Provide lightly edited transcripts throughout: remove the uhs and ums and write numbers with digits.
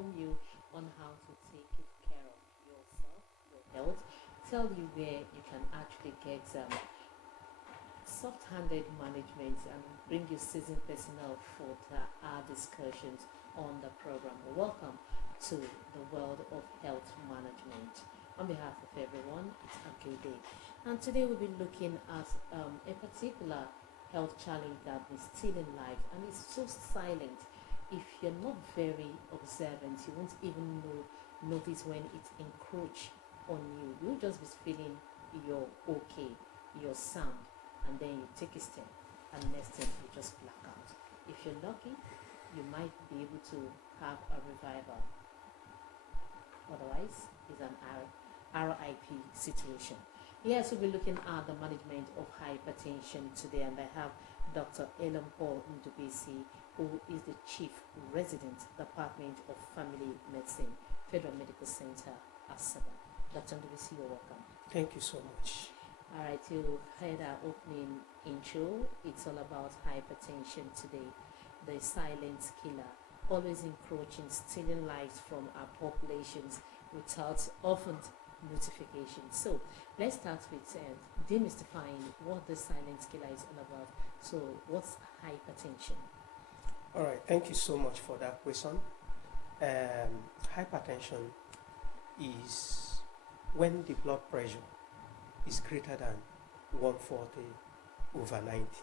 inform you on how to take good care of yourself, your health, tell you where you can actually get soft-handed management and bring you seasoned personnel for our discussions on the program. Welcome to the world of health management. On behalf of everyone, it's a good day. And today we'll be looking at a particular health challenge that is still in life and it's so silent. If you're not very observant, you won't even notice when it encroach on you. You'll just be feeling you're okay, you're sound, and then you take a step, and next thing you just black out. If you're lucky, you might be able to have a revival. Otherwise, it's an RIP situation. Yes, we'll be looking at the management of hypertension today, and I have Dr. Ellen Paul Ndubisi, who is the Chief Resident, Department of Family Medicine, Federal Medical Center, Asaba. Dr. Ndubisi, you're welcome. Thank you so much. All right, you heard our opening intro. It's all about hypertension today, the silent killer, always encroaching, stealing lives from our populations without often notification. So let's start with demystifying what the silent killer is all about. So what's hypertension? All right, thank you so much for that question. Hypertension is when the blood pressure is greater than 140/90.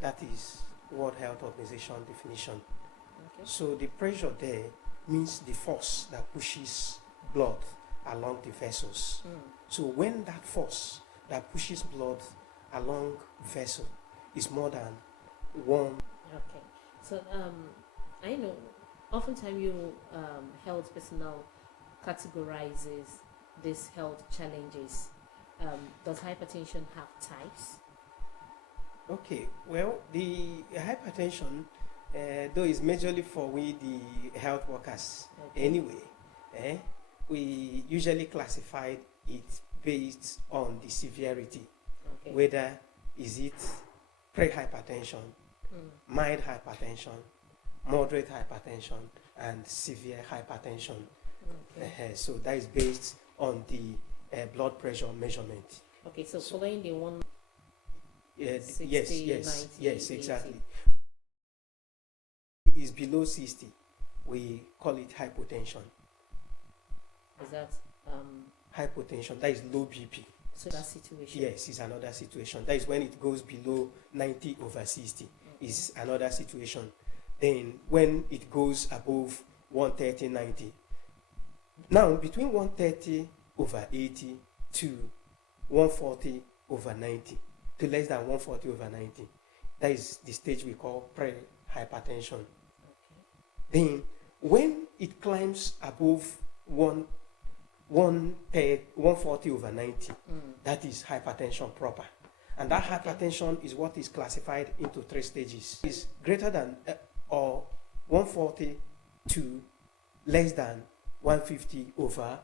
That is World Health Organization definition. Okay. So the pressure there means the force that pushes blood along the vessels. So when that force that pushes blood along vessel is more than one. Okay. So I know oftentimes you health personnel categorizes these health challenges. Does hypertension have types? Okay, well, the hypertension, though is majorly for we the health workers anyway, we usually classify it based on the severity, whether is it pre-hypertension, mild hypertension, moderate hypertension, and severe hypertension. So that is based on the blood pressure measurement. Okay, so following the one. Yes, 60, yes, 90, yes, 80. exactly. It is below 60. We call it hypotension. Is that Hypotension, that is low BP. so that situation? Yes, is another situation. That is when it goes below 90/60. Is another situation. Then when it goes above 130/90. Now between 130/80 to 140/90 to less than 140/90, that is the stage we call pre-hypertension. Then when it climbs above 140/90, that is hypertension proper. And that hypertension is what is classified into three stages. It's greater than or 140 to less than 150/100.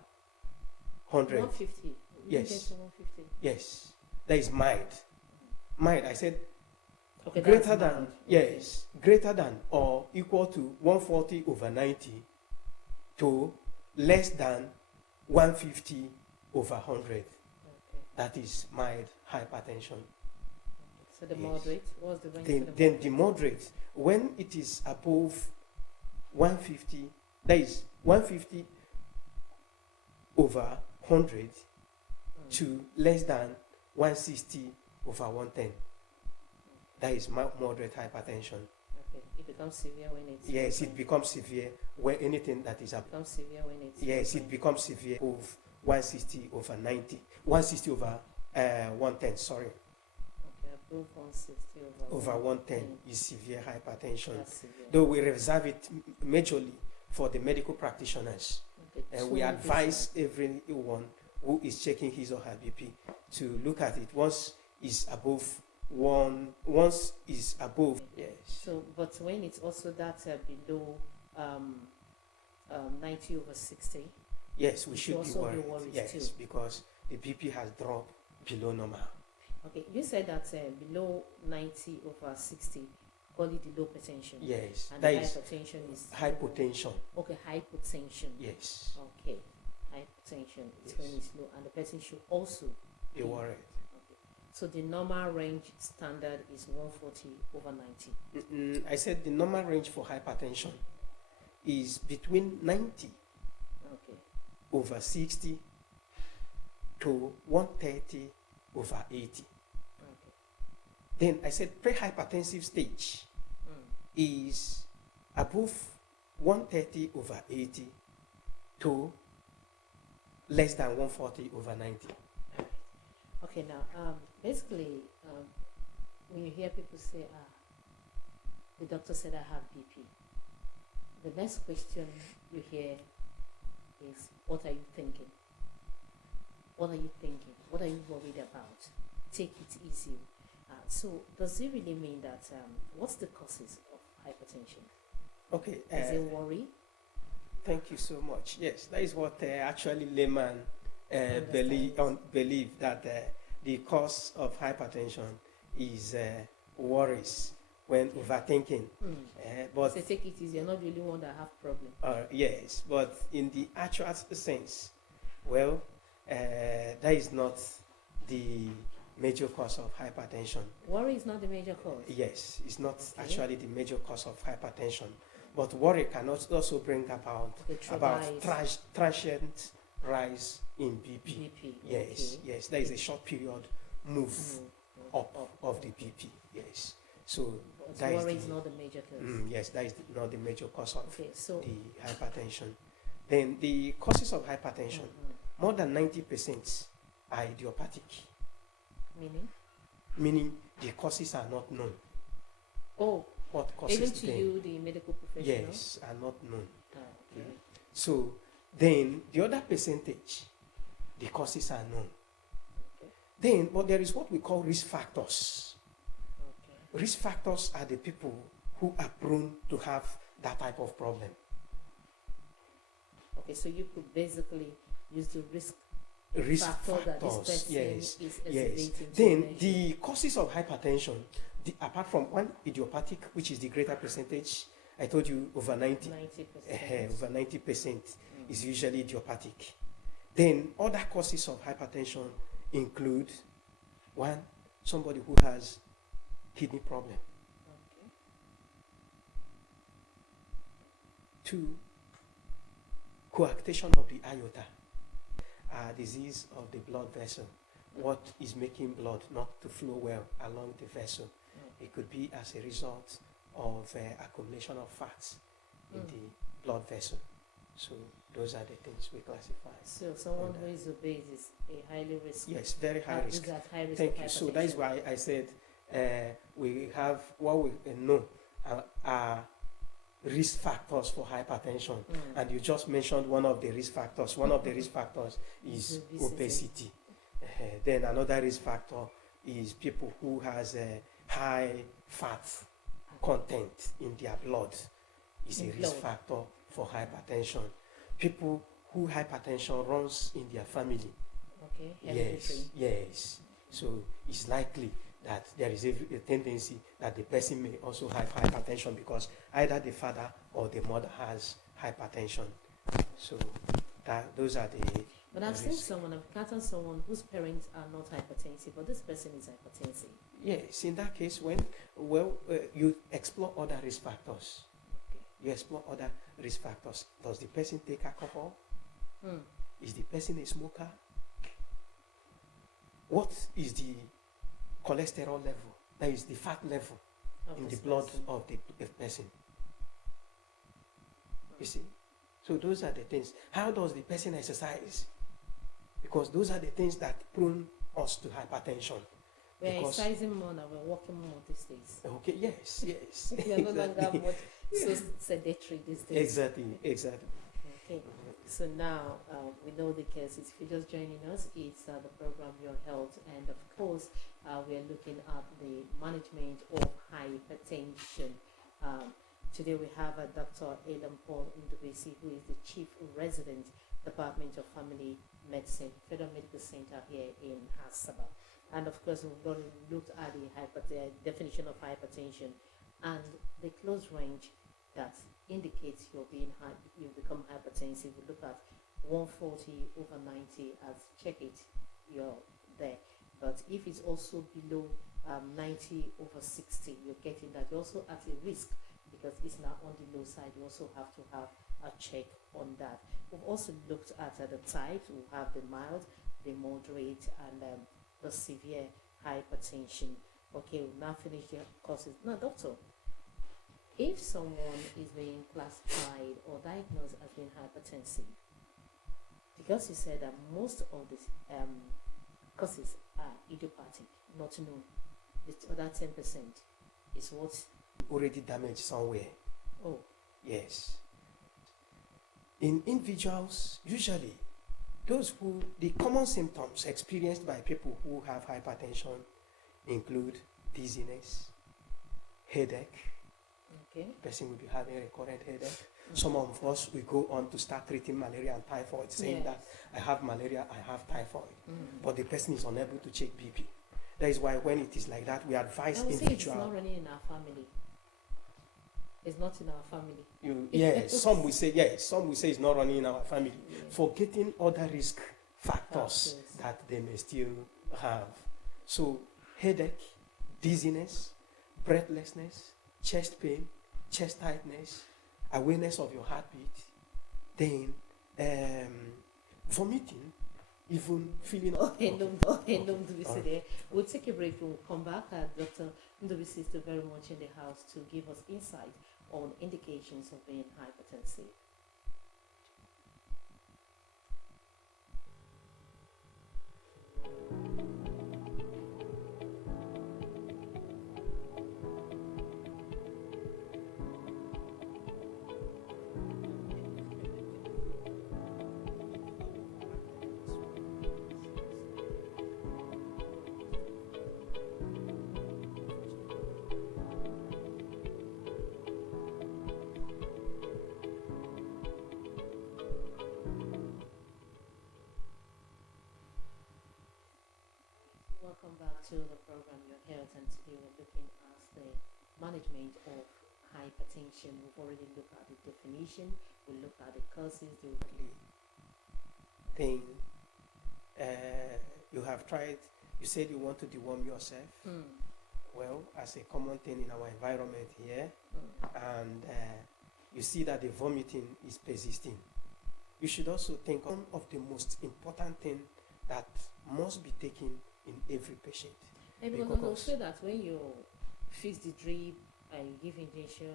150. Yes. 150. Yes. That is mild. Mild, I said Okay, greater that's than, mild. yes, greater than or equal to 140/90 to less than 150/100. Okay. That is mild hypertension. So the Yes. moderate, what's the range? Then the moderate, when it is above 150, that is 150/100 to less than 160/110. That is moderate hypertension. Okay, it becomes severe when it's. Yes, it becomes severe when anything that is above. becomes severe when it's. Yes, it becomes severe of 160/90, 160/110. Sorry, Okay, above 160 over 110 is severe hypertension. That's severe. Though we reserve it majorly for the medical practitioners, Okay, and we advise everyone who is checking his or her BP to look at it once is above once is above. Yes. So, but when it's also that below 90/60. Yes, we You should be also be worried. worried Yes, too. because the BP has dropped below normal. Okay, you said that below 90/60, call it the low potential. Yes, And that the is hypertension is hypotension. okay, hypotension. Yes, Okay, hypertension is Yes. when it's low, and the person should also be worried. okay. So the normal range standard is 140 over 90. I said the normal range for hypertension is between 90 Okay. over 60 to 130 over 80. Okay. Then I said pre-hypertensive stage is above 130 over 80 to less than 140 over 90. Okay, now, basically, when you hear people say, the doctor said I have BP, the next question you hear is, what are you thinking? What are you thinking? What are you worried about? Take it easy. So does it really mean that, what's the causes of hypertension? Okay. Is it worry? Thank you so much. Yes, that is what actually layman Understand. believe that the cause of hypertension is worries when overthinking. But So take it easy. You're not the only one that have problem. yes, but in the actual sense, well, that is not the major cause of hypertension. Worry is not the major cause. Yes, it's not Okay. actually the major cause of hypertension, but worry can also bring about transient rise in BP. Yes, Okay. yes, there is a short period move up of the BP. Yes, so But that worry is is not the major cause. yes, that is not the major cause of Okay, so the hypertension. Then the causes of hypertension, more than 90% are idiopathic, meaning the causes are not known. Oh, What causes even to them? you, the medical professional. Yes, are not known. Okay. So then the other percentage, the causes are known. Okay. Then, but there is what we call risk factors. Okay. Risk factors are the people who are prone to have that type of problem. Okay, so you could basically use the risk Factors, that this person yes, is yes. exhibiting. Then the causes of hypertension, apart from one idiopathic, which is the greater percentage, I told you over 90, 90%. over 90% is usually idiopathic. Then other causes of hypertension include one, somebody who has kidney problem. Okay. Two, coarctation of the aorta, disease of the blood vessel. What is making blood not to flow well along the vessel? It could be as a result of accumulation of fats in the blood vessel. So those are the things we classify. So someone who is obese is a highly risk. Yes, very high risk. Is at high risk. Thank of you. So that is hypertension. why I said we have what we know are risk factors for hypertension. And you just mentioned one of the risk factors. One of the risk factors is obesity. Then another risk factor is people who has a high fat content in their blood. Is a risk factor for hypertension. People who hypertension runs in their family. Okay. Yes, yes. So it's likely that there is a tendency that the person may also have hypertension because either the father or the mother has hypertension. So those are the. But I've seen someone, I've encountered someone whose parents are not hypertensive, but this person is hypertensive. Yes, in that case, you explore other risk factors. Okay. You explore other risk factors. Does the person take alcohol? Is the person a smoker? What is the cholesterol level? That is the fat level in the blood of the person. You see? So those are the things. How does the person exercise? Because those are the things that prone us to hypertension. We're exercising more now, we're walking more these days. Okay, yes, yes. We're no longer much so sedentary these days. Exactly. Okay, so now we know the cases. If you're just joining us, it's the program Your Health, and of course we're looking at the management of hypertension. Today we have Dr. Adam Paul Ndubisi, who is the Chief Resident, Department of Family Medicine, Federal Medical Center here in Asaba. And of course, we've already looked at the definition of hypertension, and the close range that indicates you become hypertensive. We look at 140 over 90 as check it, you're there. But if it's also below 90 over 60, you're getting that. You're also at a risk because it's now on the low side. You also have to have a check on that. We've also looked at the types. We have the mild, the moderate, and the severe hypertension. Okay, we've now finished the courses. Now, doctor, if someone is being classified or diagnosed as being hypertensive, because you said that most of these causes are idiopathic, not known, the other 10% is what Already damaged somewhere. oh Yes. In individuals, usually, the common symptoms experienced by people who have hypertension include dizziness, headache. okay. Person will be having recurrent headache. Some of us will go on to start treating malaria and typhoid, saying that I have malaria, I have typhoid, but the person is unable to check BP. That is why when it is like that, we advise I would say it's individual. not running in our family. It's not in our family. Yes, some will say yes, some will say it's not running in our family, forgetting other risk factors that they may still have. So headache, dizziness, breathlessness, chest pain, chest tightness, awareness of your heartbeat, then vomiting, even feeling. We'll take a break. We'll come back. Dr. Ndobisi is still very much in the house to give us insight on indications of being hypertensive. Welcome back to the program Your Health, and today we're looking at the management of hypertension. We've already looked at the definition, we looked at the causes, Then you have tried, you said you want to deworm yourself. Well, as a common thing in our environment here, and you see that the vomiting is persisting, you should also think one of the most important thing that must be taken in every patient. And because they'll say that when you fix the drip and you give injection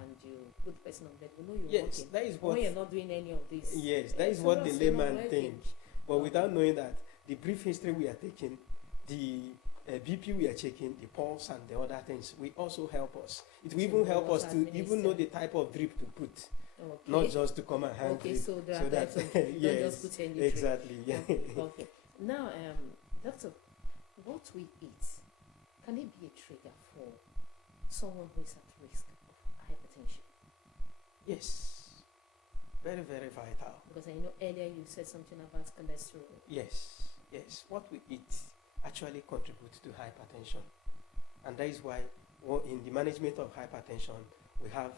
and you put the person on bed, you know you're yes, working. that is what. When you're not doing any of this. Yes, that is what the layman thinks. But without knowing that, the brief history we are taking, the BP we are checking, the pulse and the other things, will also help us. It will even help us to even know the type of drip to put. Okay. Not just to come and hand drip. So there are types of drip. Yes, don't just put any exactly. drip. Yeah. Okay. Now, doctor, what we eat, can it be a trigger for someone who is at risk of hypertension? Yes. Very, very vital. Because I know earlier you said something about cholesterol. Yes, yes. What we eat actually contributes to hypertension. And that is why in the management of hypertension, we have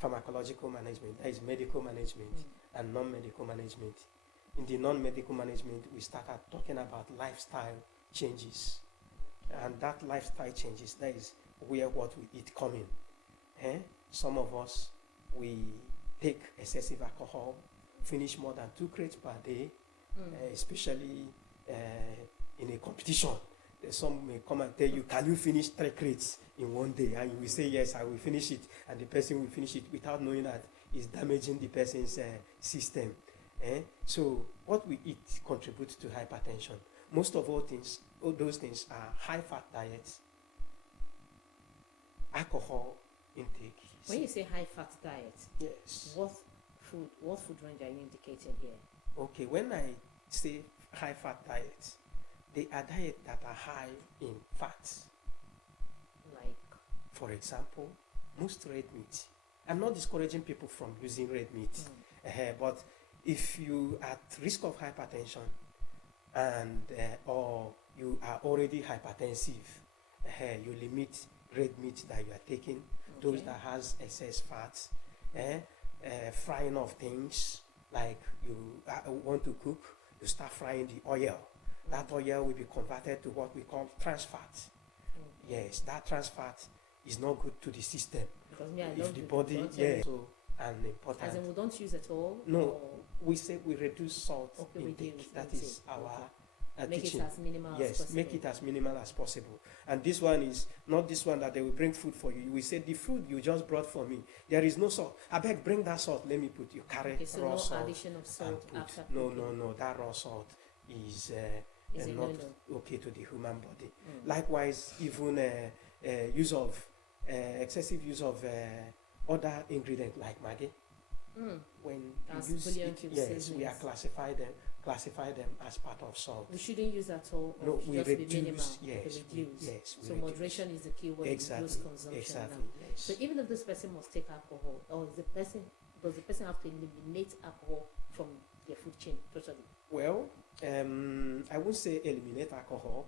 pharmacological management, that is medical management, and non-medical management. In the non-medical management, we started talking about lifestyle changes. And that lifestyle changes, that is where what we eat come in. Some of us, we take excessive alcohol, finish more than 2 crates per day, especially in a competition. Some may come and tell you, can you finish 3 crates in one day? And you will say, yes, I will finish it. And the person will finish it without knowing that it's damaging the person's system. So what we eat contributes to hypertension. Most of all those things are high-fat diets, alcohol intake. When you say high-fat diet, yes, what food range are you indicating here? Okay, when I say high-fat diets, they are diets that are high in fats. Like, for example, most red meat. I'm not discouraging people from using red meat, but if you are at risk of hypertension and or you are already hypertensive, you limit red meat that you are taking, those that has excess fats, frying of things, like you want to cook, you start frying the oil. That oil will be converted to what we call trans fat. Yes, that trans fat is not good to the system. Because me, I If love the the body, butter. so and important. As in, we don't use at all? No, or we say we reduce salt Okay, intake. reduce That intake. is our make teaching. it as minimal as Yes, possible. make it as minimal as possible. And this one is not this one that they will bring food for you. We say the food you just brought for me, there is no salt. I beg, bring that salt. Let me put. You carry Okay, so raw no salt. addition of salt And after put. No, cooking. no, no. That raw salt is Is a not no-no. okay to the human body. Likewise, even use of excessive use of other ingredients like Maggi. When As you use bouillon it, cubes, yes, we seasonings. are classify them as part of salt. We shouldn't use at all. Or No, we just reduce, be minimal. yes, We we- reduce. yes, we So reduce. moderation is the key word. Exactly, Reduce consumption exactly, now. yes. So even if this person must take alcohol, or is does the person have to eliminate alcohol from their food chain totally? Well, I won't say eliminate alcohol.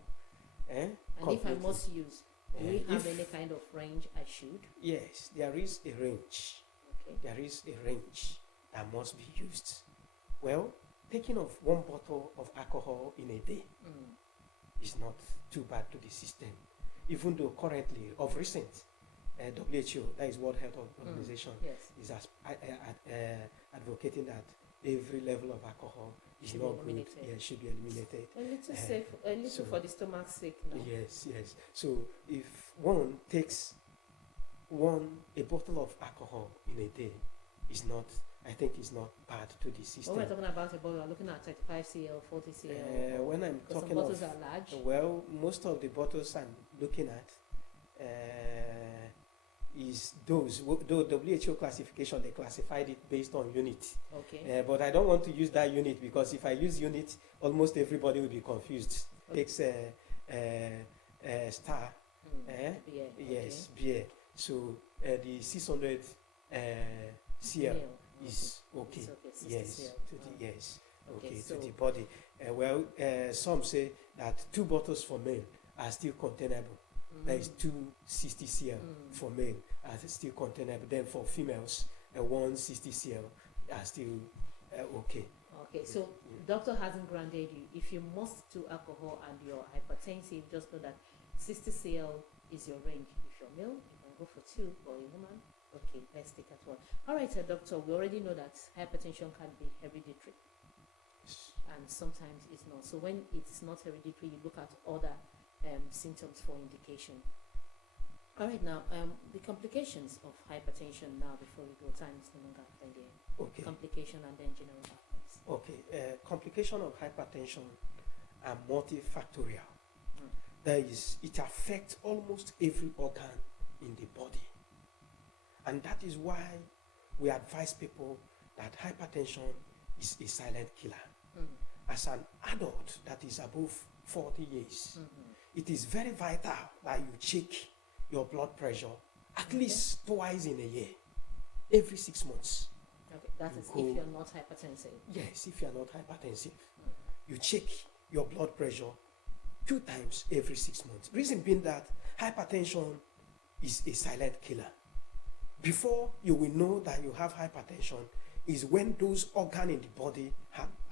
And if I completely. must use, do we have If- any kind of range I should? Yes, there is a range. Okay. There is a range that must be used. Well, taking of 1 bottle of alcohol in a day is not too bad to the system. Even though currently, of recent, WHO, that is World Health Organization, Yes. is advocating that every level of alcohol is Should be not good. eliminated. Yeah, should be eliminated. A little safe, a little so- for the stomach's sake now. Yes, yes. So if one takes a bottle of alcohol in a day, is not, I think, is not bad to the system. When we're talking about a bottle, we're looking at 35 cl, 40 cl. When I'm Because some talking bottles of, are large. well, most of the bottles I'm looking at is those, though WHO classification, they classified it based on unit. Okay. But I don't want to use that unit because if I use unit, almost everybody will be confused. Takes star, Beer. yes, beer. So the 600 cl Mil. is okay. It's okay, 60 Yes, cl. to the yes, Okay, okay, so- to the body. Some say that 2 bottles for men are still containable. That is 260 cl for male are still containable. Then for females, 160 cl are still okay. Okay, so doctor hasn't granted you. If you must do alcohol and you're hypertensive, just know that 60 cl is your range. If you're male, you can go for 2, or a woman, okay, let's take at 1. All right, doctor, we already know that hypertension can be hereditary, and sometimes it's not. So when it's not hereditary, you look at other symptoms for indication. All right, now the complications of hypertension. Now, before we go, time is no longer plenty. Okay. Complication and then general outcomes. Okay. Complication of hypertension are multifactorial. That is, it affects almost every organ in the body, and that is why we advise people that hypertension is a silent killer. As an adult that is above 40 years, it is very vital that you check your blood pressure at least twice in a year, every 6 months. Okay, that You is go- if you're not hypertensive. Yes, if you are not hypertensive, you check your blood pressure 2 times every 6 months. Reason being that hypertension is a silent killer. Before you will know that you have hypertension is when those organs in the body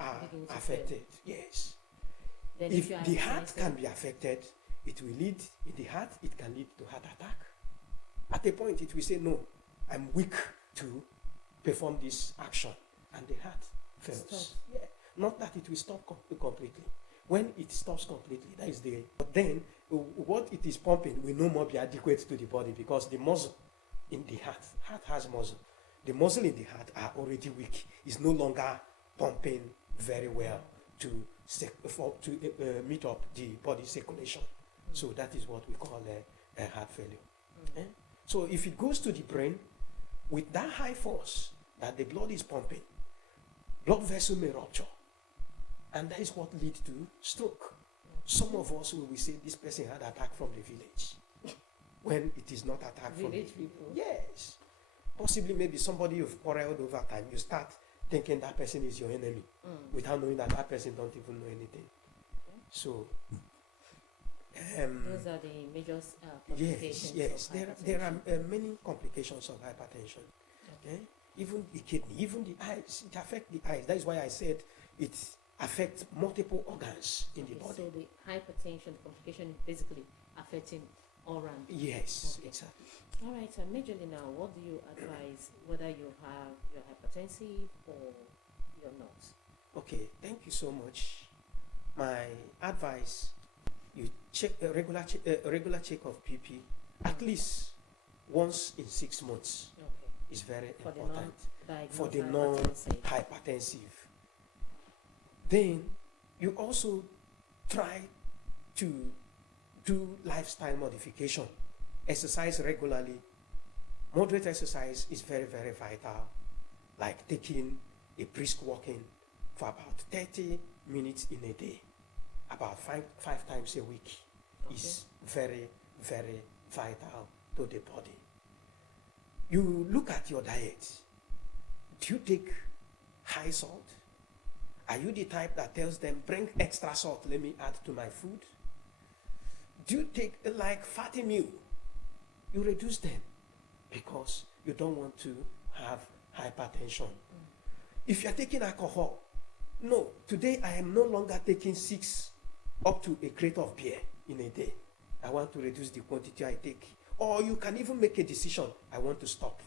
are Begin to affected. Yes. Then If you are the heart hypertensive- can be affected, it will lead, in the heart, it can lead to heart attack. At a point, it will say, no, I'm weak to perform this action. And the heart fails. Stops. Yeah. Not that it will stop completely. When it stops completely, that is the, but then what it is pumping will no more be adequate to the body because the muscle in the heart has muscle. The muscle in the heart are already weak. It's no longer pumping very well to meet up the body circulation. So that is what we call a heart failure. Eh? So if it goes to the brain with that high force that the blood is pumping, blood vessel may rupture, and that is what leads to stroke. Some of us will say this person had attack from the village, when it is not attack from the Village people. Yes, possibly maybe somebody you've quarreled over time. You start thinking that person is your enemy without knowing that that person don't even know anything. So Those are the major Yes, complications yes. of There are hypertension. many complications of hypertension. Okay. Eh? Even the kidney, even the eyes, it affects the eyes. That is why I said it affects multiple organs in the Okay, body. so the hypertension complication is basically affecting all round. Yes, Okay. exactly. All right, majorly now, what do you advise whether you're hypertensive or you're not? Okay, thank you so much. My advice: you check a regular check of BP at least once in 6 months Okay. is very For the important for non-diagnosed the hypertensive. non-hypertensive. Then you also try to do lifestyle modification. Exercise regularly. Moderate exercise is very, very vital, like taking a brisk walking for about 30 minutes in a day, about five times a week, is very, very vital to the body. You look at your diet. Do you take high salt? Are you the type that tells them, bring extra salt, let me add to my food? Do you take like fatty meal? You reduce them because you don't want to have hypertension. If you're taking alcohol, no, today I am no longer taking 6 up to a crate of beer in a day. I want to reduce the quantity I take. Or you can even make a decision, I want to stop.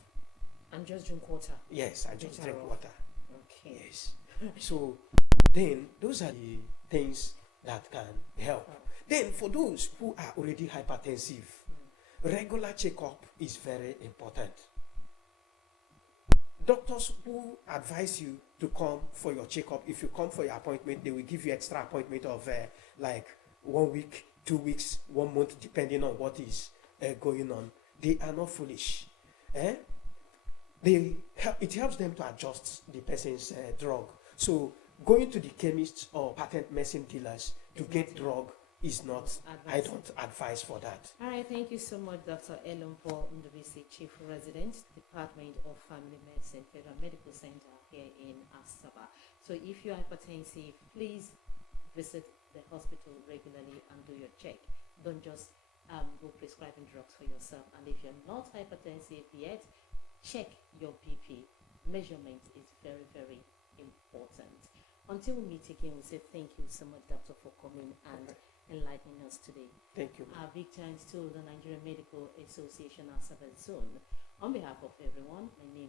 And just drink water. Yes, I just drink water. Okay. Yes. So then those are the things that can help. Then for those who are already hypertensive, regular checkup is very important. Doctors who advise you to come for your checkup, if you come for your appointment, they will give you extra appointment of like 1 week, 2 weeks, 1 month, depending on what is going on. They are not foolish. It helps them to adjust the person's drug. So going to the chemist or patent medicine dealers to get drug is not, I don't advise for that. All right, thank you so much, Dr. Elumpo Ndubisi, Chief Resident, Department of Family Medicine, Federal Medical Center here in Asaba. So if you're hypertensive, please visit the hospital regularly and do your check. Don't just go prescribing drugs for yourself. And if you're not hypertensive yet, check your BP. Measurement is very, very important. Until we meet again, we say thank you so much, Doctor, for coming and enlightening us today. Thank you. Our big thanks to the Nigerian Medical Association Asaba Zone. On behalf of everyone, my name is